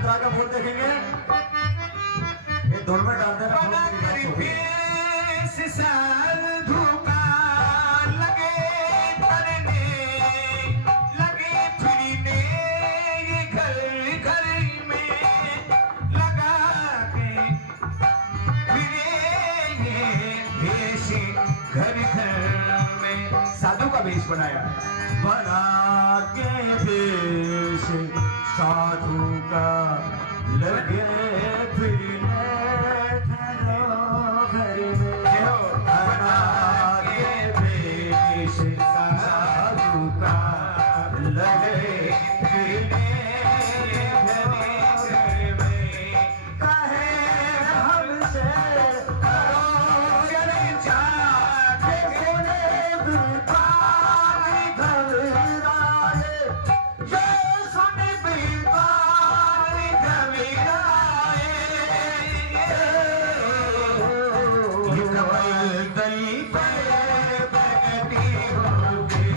अंतरा का बोल देखेंगे, ये धुन में डाल देना। साधु का लगे करने, लगे फिरने, ये घर घर में लगा के फिरे, ये भेष घर घर में। साधु का भेष बनाया, बना के भेष साधु का लगे फिरने घर में। बना के भेष साधु का लगे फिरने घर में। कहे हमसे करो चर्चा, सुने बिपारी घबराए, ये सुने बिपारी घबराए। ये कमल पे प्रगति होके,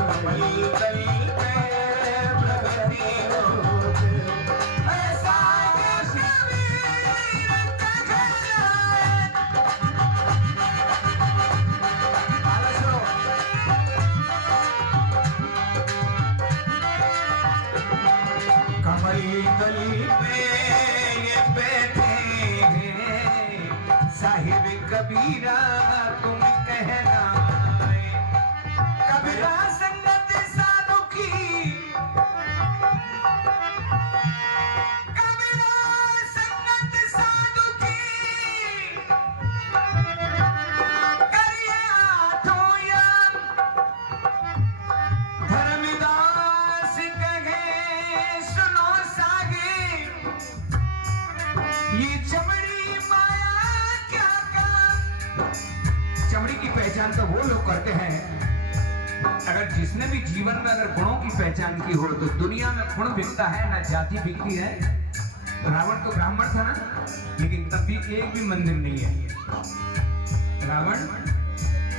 कमल पे प्रगति होके, ऐसा कमली गली पे ये बैठे हैं साहिब कबीरा, तुम कहना कबीरा संगत साधु की, कबीरा संगत साधु की, करिया ठोया धर्मदास कहे सुनो सागे, ये चमड़ी माया क्या काम। चमड़ी की पहचान तो वो लोग करते हैं, अगर जिसने भी जीवन में अगर गुणों की पहचान की हो तो दुनिया में गुण बिकता है ना जाति बिकती है। रावण तो ब्राह्मण था ना, लेकिन तब भी एक भी मंदिर नहीं है। रावण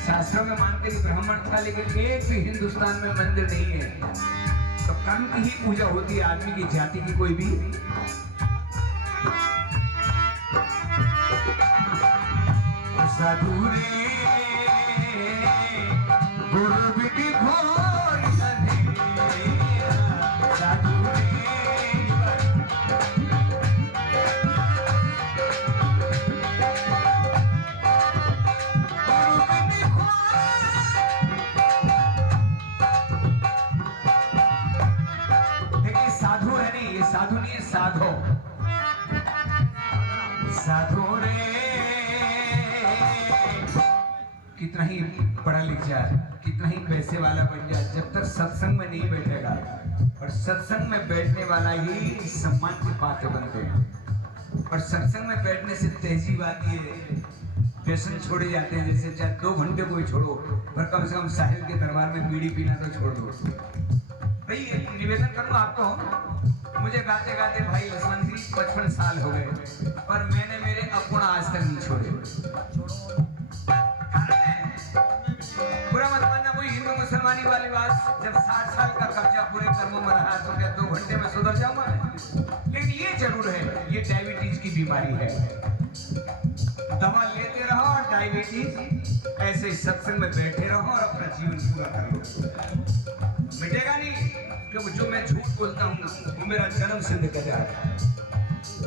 शास्त्रों में मानते कि ब्राह्मण था, लेकिन एक भी हिंदुस्तान में मंदिर नहीं है। तो कम की ही पूजा होती है, आदमी की जाति की कोई भी। साधु रे गुरु बिटी घोर अंधेरा, साधु रे गुरु बिटी घोर। देखिए साधु है नहीं, ये साधु नहीं है, साधो। साधु रे कितना ही पढ़ा लिख जाए, कितना ही पैसे वाला बन जाए, जब तक सत्संग में नहीं बैठेगा, और सत्संग में बैठने वाला ही सम्मान की पात्र बनते हैं। और सत्संग में बैठने से तहजीब आती है, व्यसन छोड़े जाते हैं। जैसे चाहे 2 घंटे कोई छोड़ो, पर कम से कम साहिब के दरबार में बीड़ी पीना तो छोड़ दो। भाई निवेदन करूँ आपको, मुझे गाते गाते भाई लक्ष्मण जी 55 साल हो गए, पर मैंने मेरे अवगुण आज तक नहीं छोड़े। बुरा मत मानना, वही हिंदू मुसलमानी वाली बात, जब 60 साल का कब्जा पूरे कर्मों में रहा तो क्या 2 घंटे में सुधर जाऊंगा? लेकिन ये जरूर है, ये डायबिटीज की बीमारी है। दवा लेते रहो और डायबिटीज, ऐसे ही सत्संग में बैठे रहो और अपना जीवन पूरा कर लो। मिटेगा नहीं, क्योंकि जो मैं झूठ बोलता हूँ वो मेरा जन्म सिद्ध कदर है।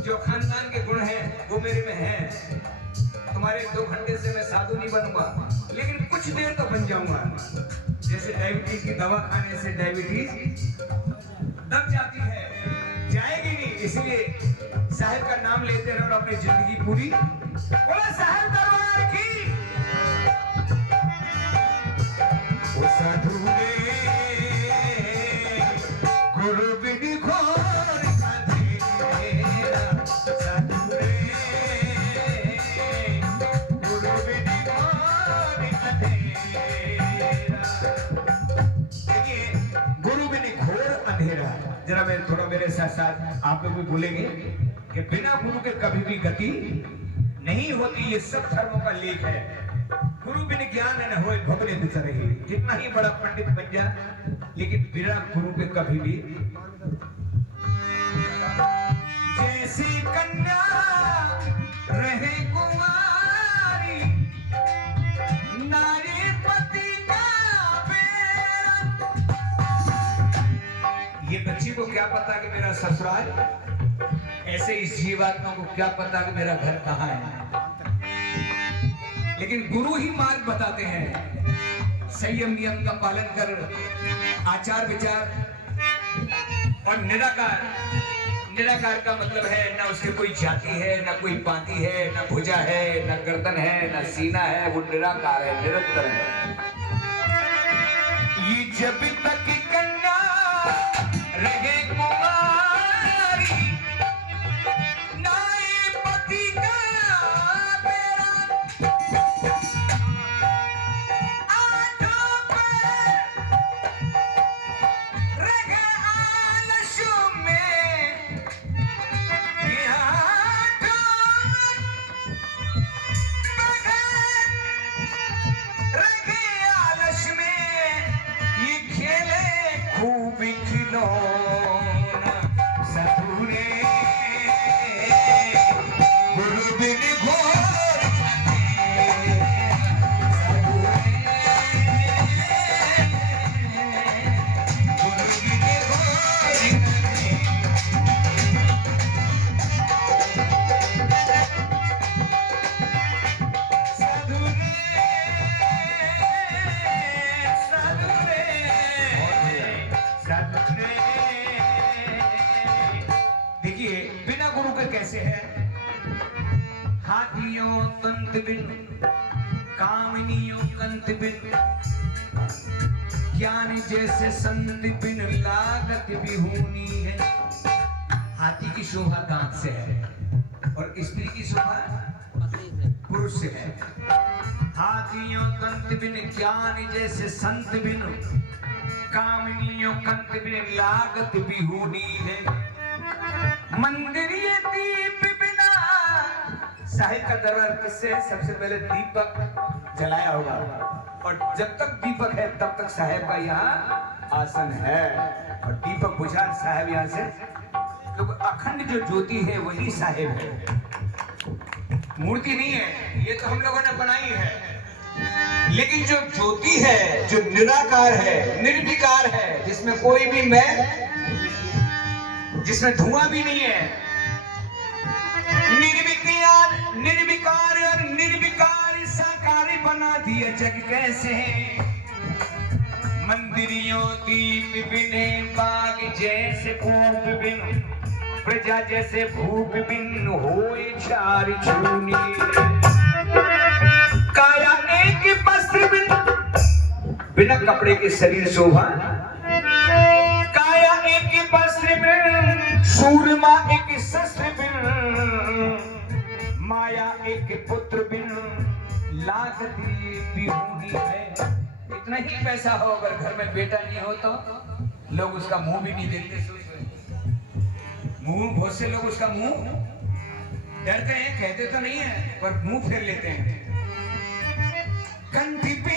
जो खानदान के गुण हैं वो मेरे में हैं। तुम्हारे 2 घंटे से मैं साधु नहीं बनूंगा, लेकिन कुछ देर तो बन जाऊंगा। जैसे डायबिटीज की दवा खाने से डायबिटीज दब जाती है, जाएगी नहीं। इसलिए साहिब का नाम लेते रहो और अपनी जिंदगी पूरी। बोला साहिब दरबार की। वो साधु रे गुरु बिन घोर अंधेरा, साधु रे गुरु बिन घोर अंधेरा। देखिए गुरु बिन घोर अंधेरा, जरा मैं थोड़ा मेरे साथ साथ आप लोग भी बोलेंगे कि बिना गुरु के कभी भी गति नहीं होती। ये सब धर्मों का लेख है। गुरु बिन ज्ञान न होए भवने दिस रही। कितना ही बड़ा पंडित बन जा, लेकिन बिना गुरु के कभी भी बच्ची को क्या पता कि मेरा ससुराल, ऐसे इस जीवात्मा को क्या पता कि मेरा घर कहाँ है। लेकिन गुरु ही मार्ग बताते हैं। संयम नियम का पालन कर, आचार विचार और निराकार। निराकार का मतलब है ना उसके कोई जाति है, ना कोई पाती है, ना भुजा है, ना गर्दन है, ना सीना है। वो निराकार है, निरंतर है। ये जब तक कन्या रहे कुमारी, नाई पति का बेड़ा, आंखों पर रहे आलस्यों में, ये आंखों रहे आलस में, ये खेले खूब खिलौना सधुरे, गुरु बिन घोर छाते सधुरे, गुरु बिन घोर छाते। देखिए बिना गुरु के कैसे है। हाथियों तंत बिन, कामनियों कंत बिन, ज्ञान जैसे संत बिन लागत बिहूनी है। हाथी की शोभा दांत से है और स्त्री की शोभा पुरुष से है। हाथियों तंत बिन, ज्ञान जैसे संत बिन, कामनियों कंत बिन लागत बिहूनी है। मंदिरिय दीप बिना, साहिब का दरबार किससे? सबसे पहले दीपक जलाया होगा और जब तक दीपक है तब तक साहिब का यहाँ आसन है और दीपक बुझा साहिब यहाँ से। तो अखंड जो ज्योति है वही साहिब है, मूर्ति नहीं है। ये तो हम लोगों ने बनाई है, लेकिन जो ज्योति है, जो निराकार है, निर्विकार है, जिसमें कोई भी मैं, जिसमें धुआं भी नहीं है, निर्विकार, निर्विकार और निर्विकार साकार बना दिया जग कैसे। मंदिरियों दीप बिने, बाग जैसे ऊप बिन, प्रजा जैसे भूप बिन, होए चार चूनी। काया एक वस्त्र बिन, बिना कपड़े के शरीर शोभा। काया एक वस्त्र बिन, सूरमा एक शस्त्र बिन, माया एक पुत्र बिन, लागत बिहूनी है। इतना ही पैसा हो, अगर घर में बेटा नहीं हो तो लोग उसका मुंह भी नहीं देखते। मुंह, बहुत से लोग उसका मुंह डरते हैं, कहते तो नहीं है पर मुंह फेर लेते हैं। कंठी पे